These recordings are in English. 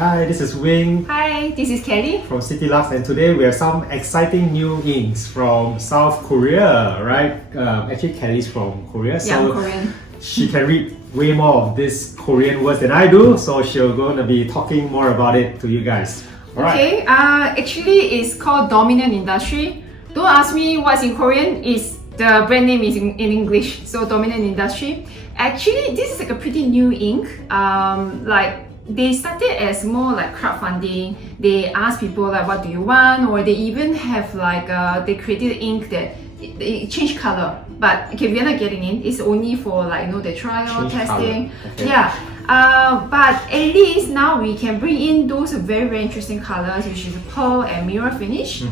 Hi, this is Wing Hi, this is Kelly from City Lux, and today we have some exciting new inks from South Korea, right? Actually, Kelly's from Korea, Yeah, so I'm Korean. she can read way more of these Korean words than I do, so she'll gonna be talking more about it to you guys. Okay, actually it's called Dominant Industry. Don't ask me what's in Korean, the brand name is in English, so Dominant Industry. Actually, this is like a pretty new ink. They started as more like crowdfunding. They ask people like, what do you want? Or they even have they created ink that it change color. But okay, we're not getting in. It's only for the trial Change testing. color. Okay. Yeah. But at least now we can bring in those very, very interesting colors, which is pearl and mirror finish.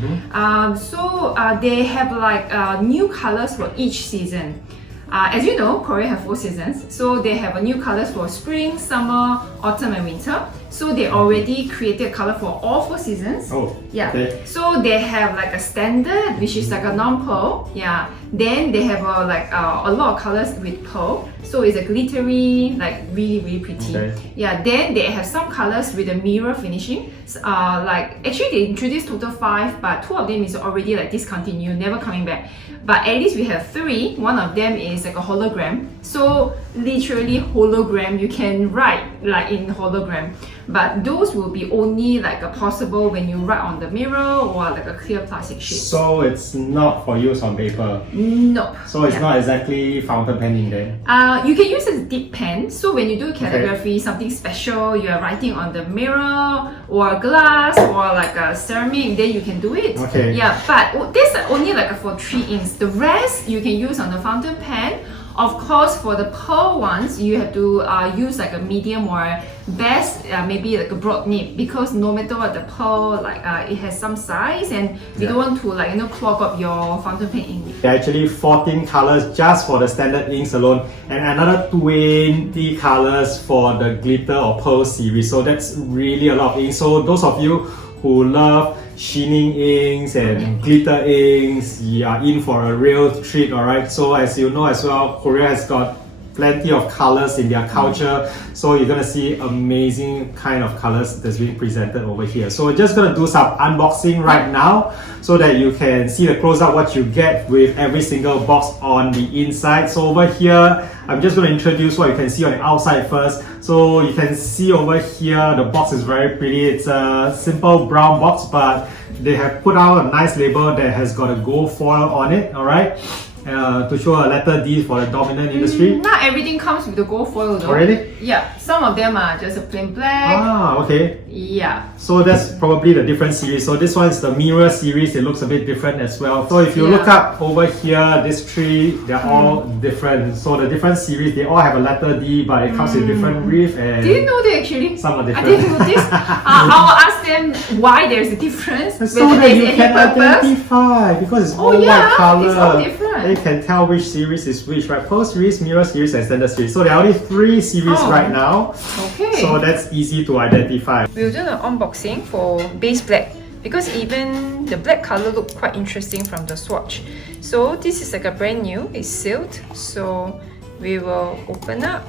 They have new colors for each season. As you know, Korea have 4 seasons, so they have new colors for spring, summer, autumn, and winter. So they already created color for all 4 seasons. Oh, yeah. okay. So they have like a standard, which is like a non-pearl. Yeah. Then they have a lot of colors with pearl. So it's a glittery, really, really pretty. Okay. Yeah. Then they have some colors with a mirror finishing. Actually they introduced total 5, but 2 of them is already discontinued, never coming back. But at least we have 3. One of them is like a hologram. So literally hologram, you can write in hologram. But those will be only possible when you write on the mirror or a clear plastic sheet. So it's not for use on paper? Nope. So it's not exactly fountain pen in there? You can use a dip pen. So when you do calligraphy, something special, you are writing on the mirror or glass or a ceramic, then you can do it. Okay. Yeah, but this is only for 3 inks. The rest you can use on the fountain pen. Of course, for the pearl ones, you have to use a medium or best, maybe a broad nib, because no matter what, the pearl it has some size, and you don't want to clog up your fountain pen ink. There are actually 14 colors just for the standard inks alone, and another 20 colors for the glitter or pearl series. So that's really a lot of inks. So those of you who love shining inks and glitter inks, you are in for a real treat, alright? So as you know as well, Korea has got plenty of colors in their culture, so you're gonna see amazing kind of colors that's being presented over here. So we're just gonna do some unboxing right now so that you can see the close-up what you get with every single box on the inside. So over here, I'm just going to introduce what you can see on the outside first. So you can see over here, the box is very pretty. It's a simple brown box, but they have put out a nice label that has got a gold foil on it, alright? To show a letter D for the dominant industry. Not everything comes with the gold foil though. Oh, really? Yeah, some of them are just a plain black. Ah, okay. Yeah. So that's probably the different series. So this one is the mirror series. It looks a bit different as well. So if you look up over here, these 3, they're all different. So the different series, they all have a letter D, but it comes with different reef. And did you know that actually? Some are different. I didn't know this. I'll ask them why there's a difference. So that you can identify, because it's all white color. It's all different. You can tell which series is which, right? Pearl series, mirror series, and standard series. So there are only 3 series right now. Okay. So that's easy to identify. We'll do an unboxing for base black, because even the black color looked quite interesting from the swatch. So this is a brand new, it's sealed. So we will open up.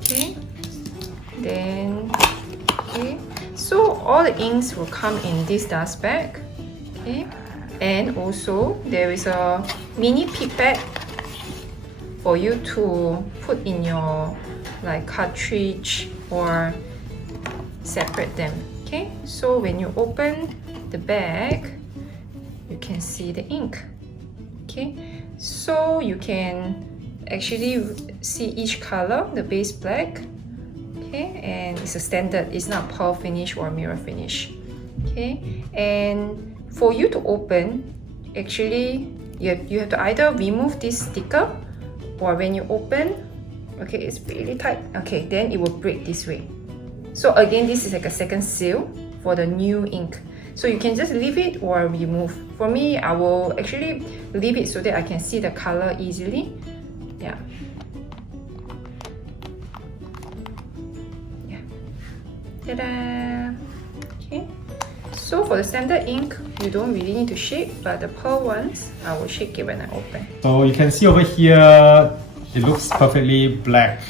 Okay. Then so all the inks will come in this dust bag. Okay. And also there is a mini pipette for you to put in your cartridge or separate them. Okay, so when you open the bag, you can see the ink. Okay, so you can actually see each color, the base black. Okay, and it's a standard, it's not pearl finish or mirror finish. Okay, and for you to open, actually you have to either remove this sticker, or when you open, okay, it's really tight, okay, then it will break this way. So again, this is a second seal for the new ink. So you can just leave it or remove. For me, I will actually leave it so that I can see the color easily. Yeah. Ta-da! Okay. So for the standard ink, you don't really need to shake, but the pearl ones, I will shake it when I open. So you can see over here, it looks perfectly black.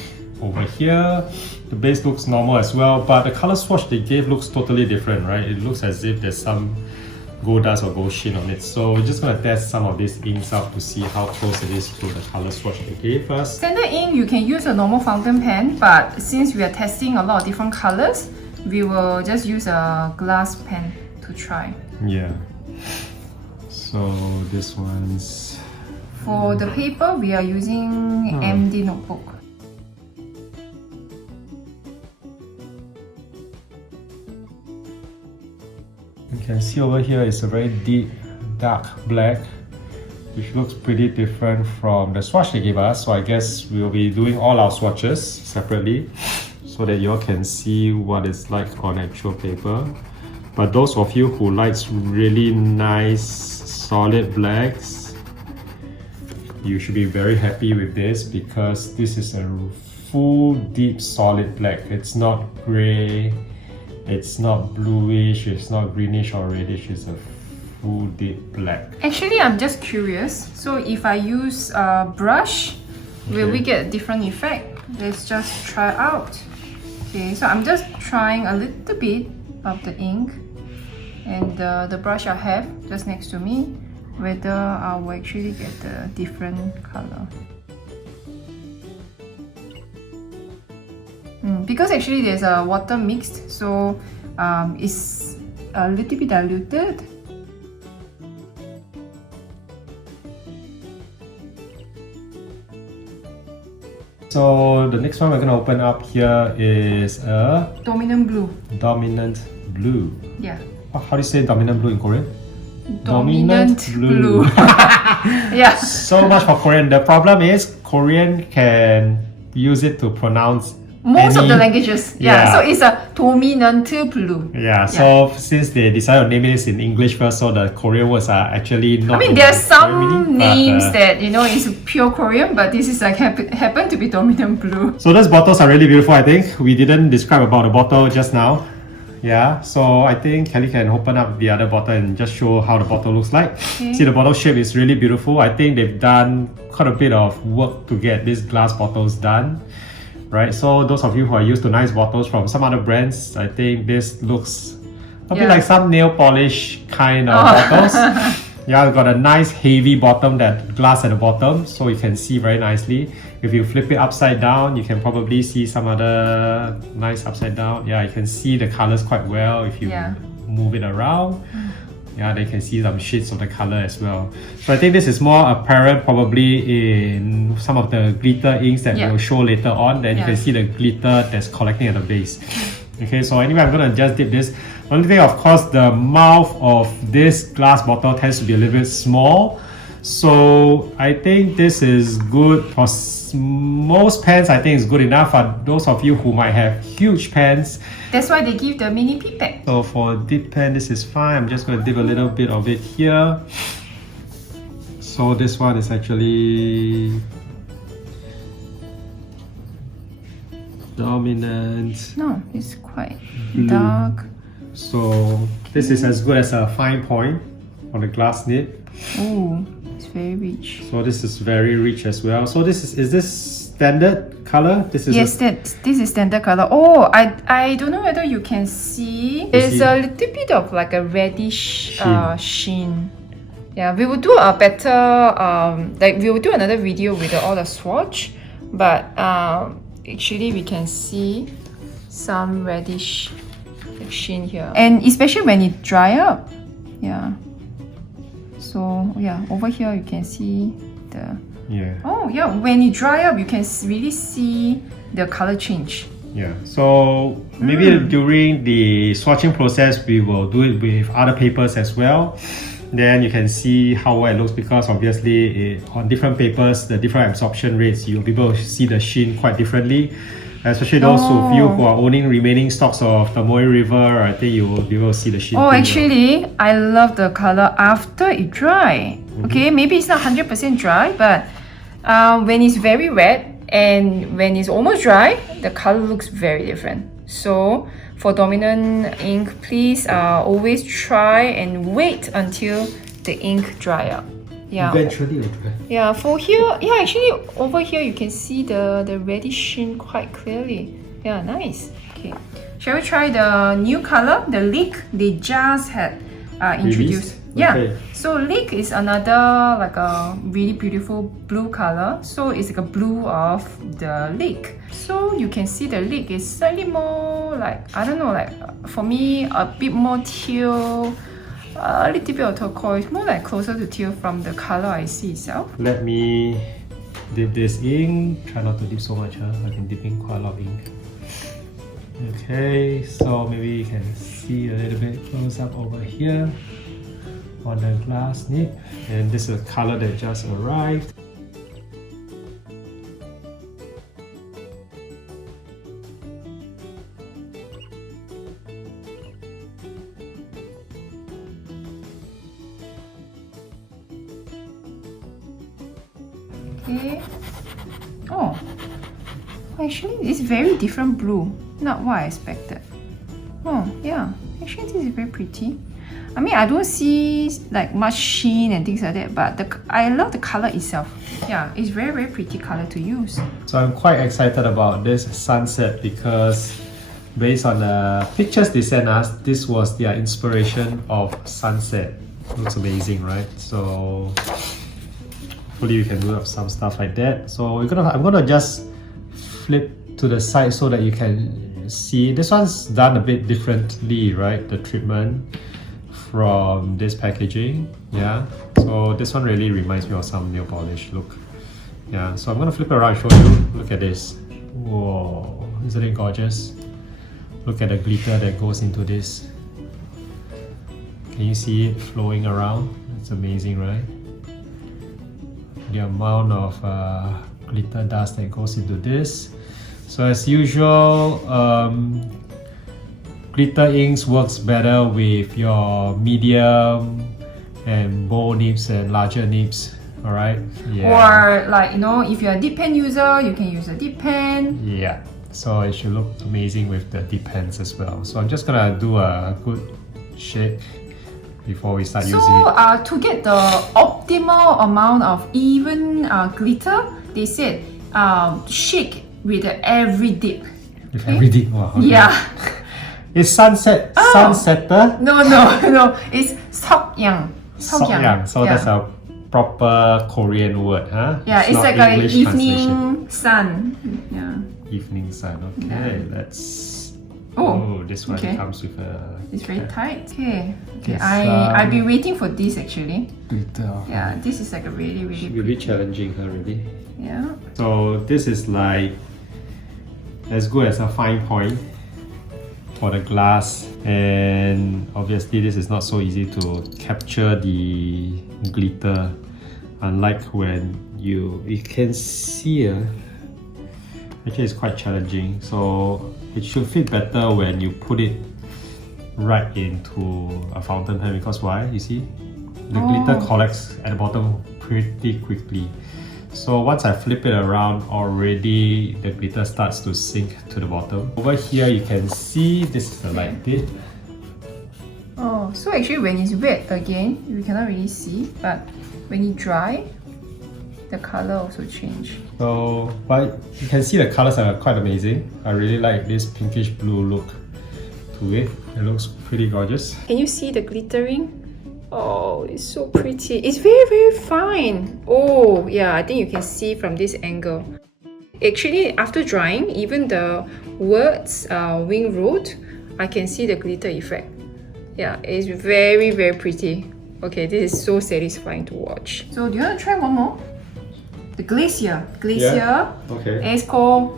over here. The base looks normal as well, but the color swatch they gave looks totally different, right? It looks as if there's some gold dust or gold sheen on it. So we're just going to test some of these inks out to see how close it is to the color swatch they gave us. Standard ink, you can use a normal fountain pen, but since we are testing a lot of different colors, we will just use a glass pen to try. Yeah. So this one's... For the paper, we are using MD notebook. You can see over here it's a very deep, dark black, which looks pretty different from the swatch they gave us. So I guess we'll be doing all our swatches separately so that you all can see what it's like on actual paper. But those of you who likes really nice solid blacks, you should be very happy with this because this is a full deep solid black. It's not gray, it's not bluish, it's not greenish or reddish, it's a full deep black. Actually, I'm just curious. So if I use a brush, will we get a different effect? Let's just try out. Okay, so I'm just trying a little bit of the ink and the brush I have just next to me, whether I will actually get the different color. Because actually there's a water mixed, so it's a little bit diluted. So the next one we're going to open up here is a Dominant blue. dominant blue. Yeah. How do you say dominant blue in Korean? Dominant blue. Yeah. So much for Korean. The problem is Korean can use it to pronounce Most of any... the languages. Yeah. So it's a dominant blue. Yeah, so since they decided to name it in English first, so the Korean words are actually not... I mean, there are some meaning, names but, that, you know, is pure Korean, but this is like happen to be dominant blue. So those bottles are really beautiful, I think. We didn't describe about the bottle just now. Yeah, so I think Kelly can open up the other bottle and just show how the bottle looks like. Okay. See, the bottle shape is really beautiful. I think they've done quite a bit of work to get these glass bottles done. Right, so those of you who are used to nice bottles from some other brands, I think this looks a bit like some nail polish kind of bottles. Yeah, it's got a nice heavy bottom, that glass at the bottom, so you can see very nicely. If you flip it upside down, you can probably see some other nice upside down. Yeah, you can see the colors quite well if you move it around. Yeah, they can see some shades of the color as well. So I think this is more apparent probably in some of the glitter inks that we'll show later on. Then you can see the glitter that's collecting at the base. Okay, so anyway, I'm gonna just dip this. Only thing, of course, the mouth of this glass bottle tends to be a little bit small. So I think this is good for most pens. I think it's good enough for those of you who might have huge pens. That's why they give the mini pipette. So for dip pen, this is fine. I'm just going to dip a little bit of it here. So this one is actually dominant. No, it's quite blue. dark. So this is as good as a fine point on the glass nib. Oh, it's very rich. So this is very rich as well. So this is this standard color? This is this is standard color. Oh, I don't know whether you can see. There's a little bit of like a reddish sheen. Yeah, we will do a better like we will do another video with all the swatch, but actually we can see some reddish sheen here, and especially when it dry up. Yeah. So yeah, over here you can see the oh yeah, when it dry up you can really see the color change. Yeah, so maybe during the swatching process we will do it with other papers as well. Then you can see how well it looks, because obviously on different papers, the different absorption rates, you'll be able to see the sheen quite differently. Especially those of you who are owning remaining stocks of the Moe River, I think you will be able to see the sheen. Oh, actually, I love the color after it dry. Okay, maybe it's not 100% dry, but when it's very red and when it's almost dry, the color looks very different. So for dominant ink, please always try and wait until the ink dry up. Yeah. Eventually it'll dry. Yeah, for here, yeah, actually over here you can see the reddish sheen quite clearly. Yeah, nice. Okay, shall we try the new color, the leek they just had introduced? Released? Yeah, Okay. so leek is another like a really beautiful blue color. So it's like a blue of the leek. So you can see the leek is slightly more like, I don't know, like for me a bit more teal, a little bit of turquoise, more like closer to teal from the color I see itself. Let me dip this ink. Try not to dip so much, huh? I've been dipping quite a lot of ink. Okay, so maybe you can see a little bit close up over here on the glass nib. And this is a color that just arrived. Okay. Oh, actually, it's very different blue. Not what I expected. Oh, yeah. Actually, this is very pretty. I mean, I don't see like much sheen and things like that, but I love the color itself. Yeah, it's very, very pretty color to use. So I'm quite excited about this sunset because based on the pictures they sent us, this was their inspiration of sunset. Looks amazing, right? So hopefully you can do some stuff like that. So I'm gonna just flip to the side so that you can see. This one's done a bit differently, right? The treatment from this packaging. Yeah. So this one really reminds me of some nail polish look. Yeah. So I'm gonna flip it around and show you. Look at this. Whoa! Isn't it gorgeous? Look at the glitter that goes into this. Can you see it flowing around? It's amazing, right? The amount of glitter dust that goes into this. So as usual, glitter inks works better with your medium and bold nibs and larger nibs. All right. Yeah. Or like, you know, if you're a dip pen user, you can use a dip pen. Yeah. So it should look amazing with the dip pens as well. So I'm just gonna do a good shake before we start using it. To get the optimal amount of even glitter, they said shake with every dip. With every dip. Wow, okay. Yeah. It's sunsetter? No. It's Seokyang. Seokyang. So yeah. that's a proper Korean word, huh? Yeah, it's not like an English evening sun. Yeah. Evening sun. Okay, let's. Oh, this one okay. comes with a. It's very tight. Okay. Yes, I've been waiting for this actually. Glitter. Yeah, this is like a really, really Should be a bit challenging, huh? Really. Yeah. So this is like as good as a fine point for the glass, and obviously this is not so easy to capture the glitter, unlike when you can see actually it's quite challenging. So it should fit better when you put it right into a fountain pen, because why? You see, the glitter collects at the bottom pretty quickly. So once I flip it around, already the glitter starts to sink to the bottom. Over here you can see this is the light dip. Oh, so actually when it's wet again, you cannot really see, but when it dry, the color also change. So, but you can see the colors are quite amazing. I really like this pinkish blue look to it. It looks pretty gorgeous. Can you see the glittering? Oh, it's so pretty. It's very, very fine. Oh, yeah, I think you can see from this angle. Actually, after drying, even the words wing root, I can see the glitter effect. Yeah, it's very, very pretty. Okay, this is so satisfying to watch. So, do you want to try one more? The glacier. Yeah. Okay. It's called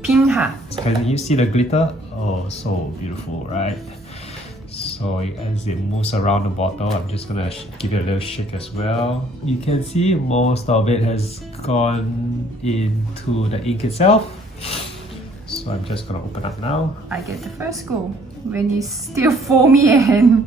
Pingha. Can you see the glitter? Oh, so beautiful, right? So as it moves around the bottle, I'm just gonna give it a little shake as well. You can see most of it has gone into the ink itself. So I'm just gonna open up now. I get the first go when it's still foamy and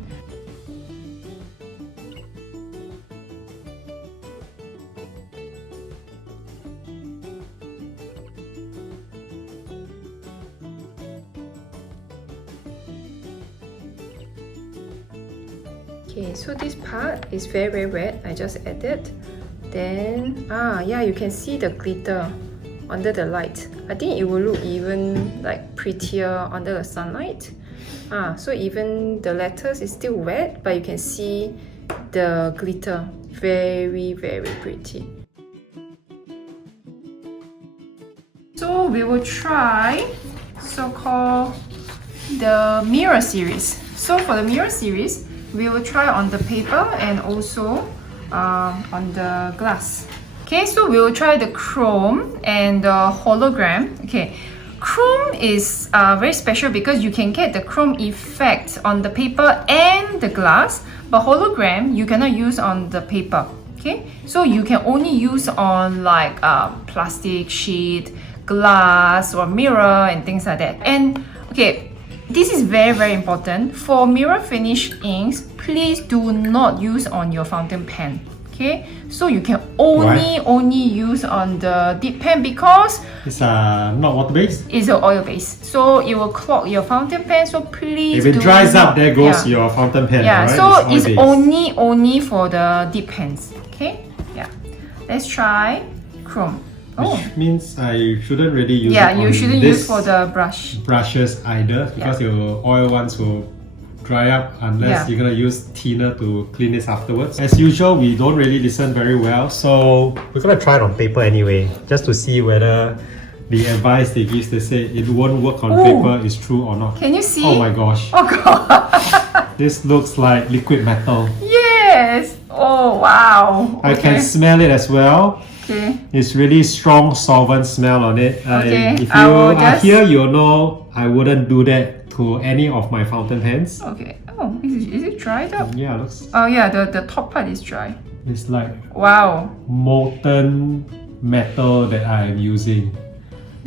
Okay, so this part is very wet. I just added. Then, yeah, you can see the glitter under the light. I think it will look even like prettier under the sunlight. So even the letters is still wet, but you can see the glitter. Very pretty. So we will try so-called the mirror series. So for the mirror series, we will try on the paper and also on the glass. Okay, so we will try the chrome and the hologram. Okay, chrome is very special because you can get the chrome effect on the paper and the glass, but hologram you cannot use on the paper. Okay, so you can only use on like plastic sheet, glass or mirror and things like that. And okay, this is very important. For mirror finish inks, please do not use on your fountain pen. Okay, so you can only use on the dip pen because it's not water based. It's an oil based, so it will clog your fountain pen. So please, if it dries up, there goes your fountain pen. Yeah, right? so it's only for the dip pens. Okay, yeah. Let's try chrome. Which means I shouldn't really use yeah, it on you shouldn't use for the brushes either because your oil ones will dry up unless you're gonna use thinner to clean this afterwards. As usual, we don't really listen very well, so we're gonna try it on paper anyway, just to see whether the advice they give, they say it won't work on paper, is true or not. Can you see? Oh my gosh. Oh god. This looks like liquid metal. Yes. Oh wow. I can smell it as well. Okay. It's really strong solvent smell on it. Okay. If you are here, you'll know I wouldn't do that to any of my fountain pens. Okay. Oh, is it dried up? Yeah, it looks. Oh yeah, the top part is dry. It's like molten metal that I'm using.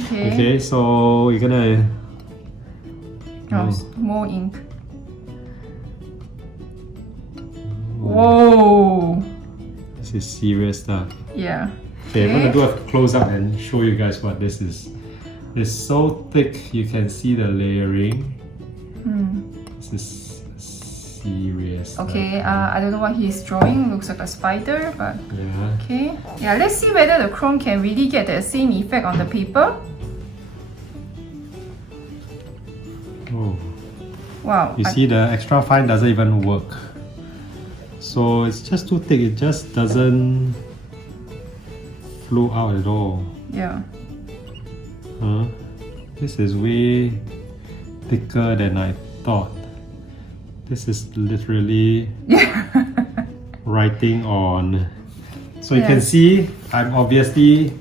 Okay. Okay, so you're gonna. More ink. Whoa. This is serious stuff. Yeah. Okay, I'm gonna do a close up and show you guys what this is. It's so thick you can see the layering. This is serious. Okay, I don't know what he's drawing. Looks like a spider, but yeah. Okay. Yeah, let's see whether the chrome can really get the same effect on the paper. Oh. Wow. You see the extra fine doesn't even work. So it's just too thick, it just doesn't flow out at all. Yeah. Huh? This is way thicker than I thought. This is literally writing on. So you can see I'm obviously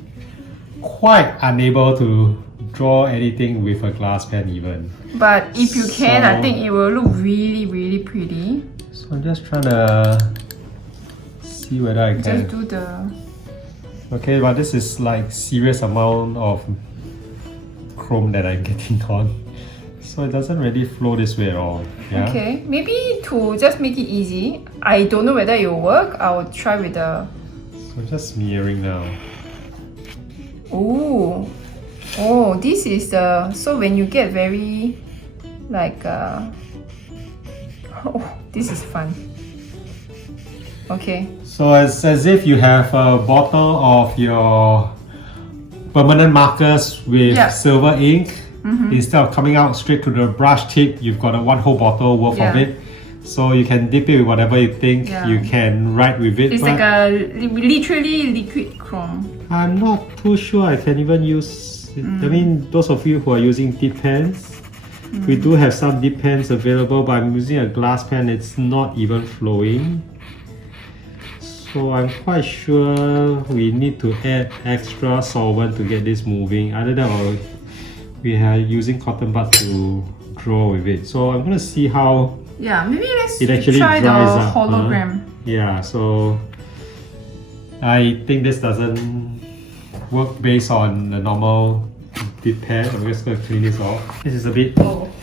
quite unable to draw anything with a glass pen even. But if you can, I think it will look really pretty. So I'm just trying to see whether I can. Just do the. Okay, but this is like serious amount of chrome that I'm getting on. So it doesn't really flow this way at all. Yeah? Okay, maybe to just make it easy, I don't know whether it will work. I will try with the. So just smearing now. Oh, this is the. So when you get very, like, oh, this is fun. Okay. So it's as if you have a bottle of your permanent markers with silver ink. Instead of coming out straight to the brush tip, you've got one whole bottle worth of it. So you can dip it with whatever you think you can write with it. It's like a literally liquid chrome. I'm not too sure I can even use it. I mean, those of you who are using dip pens, we do have some dip pens available, but I'm using a glass pen, it's not even flowing. So I'm quite sure we need to add extra solvent to get this moving. Either that or we are using cotton bud to draw with it. So I'm gonna see how maybe let's it actually try the dries up. hologram. Yeah, so I think this doesn't work based on the normal dip pen. I'm just gonna clean this off. This is a bit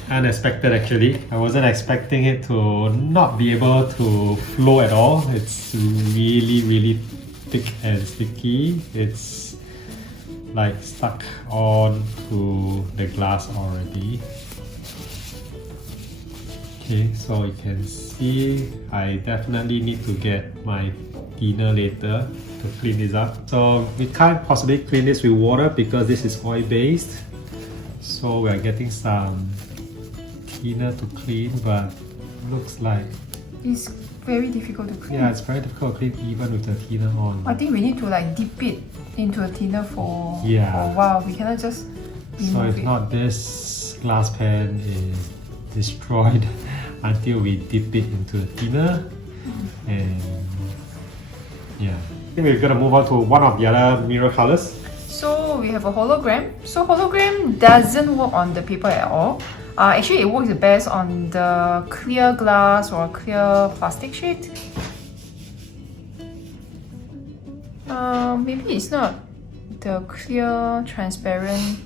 unexpected actually. I wasn't expecting it to not be able to flow at all. It's really thick and sticky. It's like stuck on to the glass already. Okay, so you can see I definitely need to get my thinner later to clean this up. So we can't possibly clean this with water because this is oil based. So we are getting some thinner to clean, but looks like It's very difficult to clean. yeah, it's very difficult to clean even with the thinner on. I think we need to like dip it into a thinner for a while. We cannot just remove So if it. not, this glass pan is destroyed until we dip it into the thinner. And yeah, I think we're gonna move on to one of the other mirror colors. So we have a hologram. So hologram doesn't work on the paper at all. Actually, it works the best on the clear glass or clear plastic sheet. Maybe it's not the clear, transparent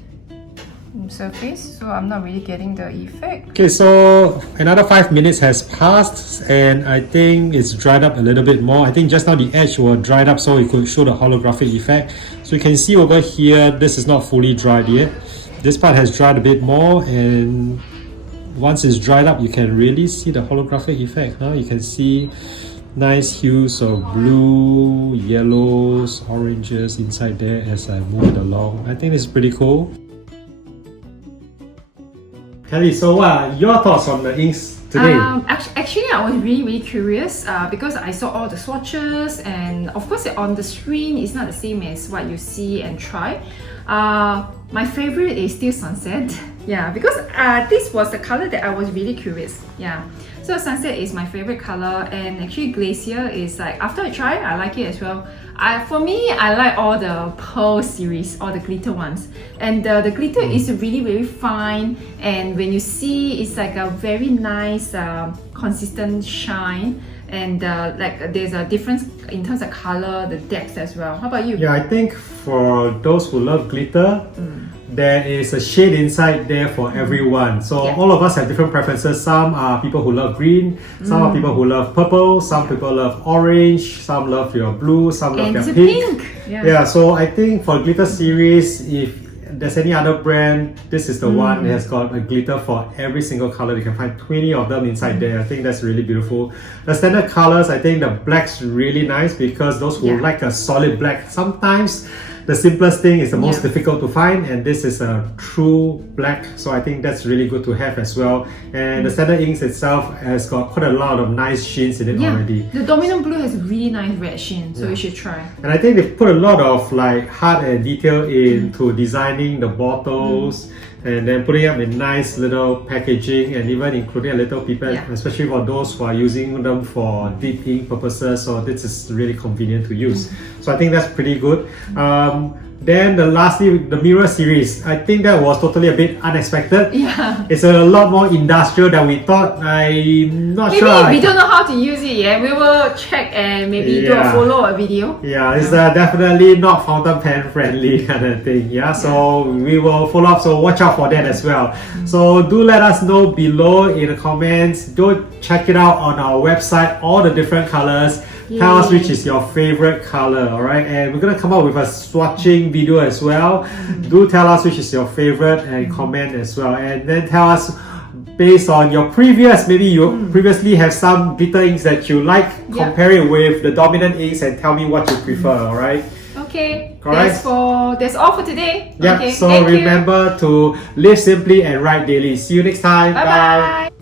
surface, so I'm not really getting the effect. Okay, so another 5 minutes has passed and I think it's dried up a little bit more. I think just now the edge was dried up so it could show the holographic effect. So you can see over here, this is not fully dried yet. This part has dried a bit more, and once it's dried up, you can really see the holographic effect. You can see nice hues of blue, yellows, oranges inside there as I move it along. I think it's pretty cool. Kelly, so what are your thoughts on the inks today? Actually, I was really curious because I saw all the swatches, and of course on the screen it's not the same as what you see and try. My favorite is still Sunset. Yeah, because this was the color that I was really curious. Yeah, so Sunset is my favorite color, and actually Glacier is like, after I try, I like it as well. For me, I like all the Pearl series, all the glitter ones, and the glitter is really fine, and when you see, it's like a very nice consistent shine, and like there's a difference in terms of color, the depth as well. How about you? Yeah, I think for those who love glitter, there is a shade inside there for everyone. So all of us have different preferences. Some are people who love green, some are people who love purple, some people love orange, some love your blue, some love your pink. Yeah, so I think for glitter series, if there's any other brand, this is the one that has got a glitter for every single color. You can find 20 of them inside there. I think that's really beautiful. The standard colors, I think the black's really nice because those who like a solid black, sometimes the simplest thing is the most difficult to find, and this is a true black, so I think that's really good to have as well. And the standard inks itself has got quite a lot of nice sheens in it already. The Dominant Blue has really nice red sheen, so you should try. And I think they've put a lot of like heart and detail into designing the bottles, and then putting up in nice little packaging, and even including a little pipette, especially for those who are using them for deep ink purposes. So this is really convenient to use. So I think that's pretty good. Then lastly, the mirror series. I think that was totally a bit unexpected. Yeah. It's a lot more industrial than we thought. I'm not sure. Maybe we don't know how to use it yet. We will check and maybe do a follow-up video. Yeah, it's definitely not fountain pen friendly kind of thing. Yeah, so we will follow up. So watch out for that as well. So do let us know below in the comments. Do check it out on our website, all the different colors. Tell us which is your favorite color, alright? And we're gonna come up with a swatching video as well. Do tell us which is your favorite and comment as well. And then tell us based on your previous, maybe you previously have some glitter inks that you like, compare it with the dominant inks and tell me what you prefer, alright? Okay, that's all for today. Yeah, okay, so remember to live simply and write daily. See you next time. Bye.